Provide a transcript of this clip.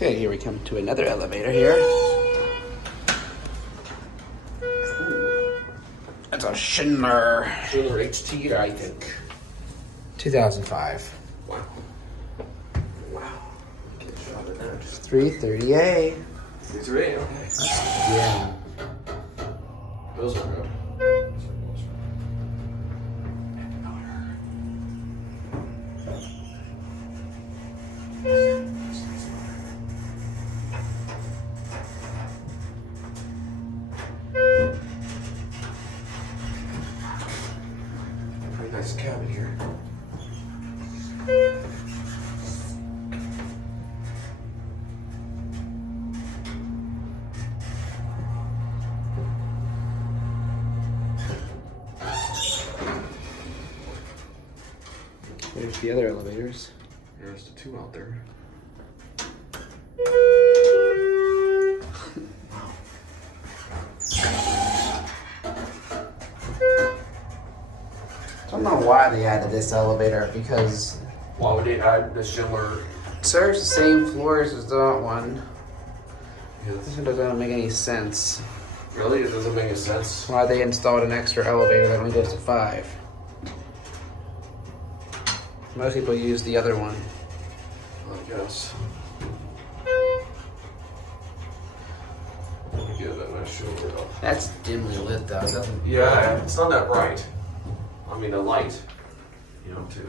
Okay, here we come to another elevator here. That's a Schindler. Schindler HT, I think. 2005. Wow. Wow. Get a shot at that. 330A. 338, okay. Yeah. Those are good. Pretty nice cabin here. There's the other elevators. There's the two out there. I don't know why they added this elevator because Why would they add the Schindler? it serves the same floors as that one. Yes. This one doesn't make any sense. Really? It doesn't make any sense. Why they installed an extra elevator that only goes to 5. Most people use the other one. I guess. Let me get that nice shoulder up. That's dimly lit though. It doesn't. Yeah, it's not that bright. I mean, the light, too.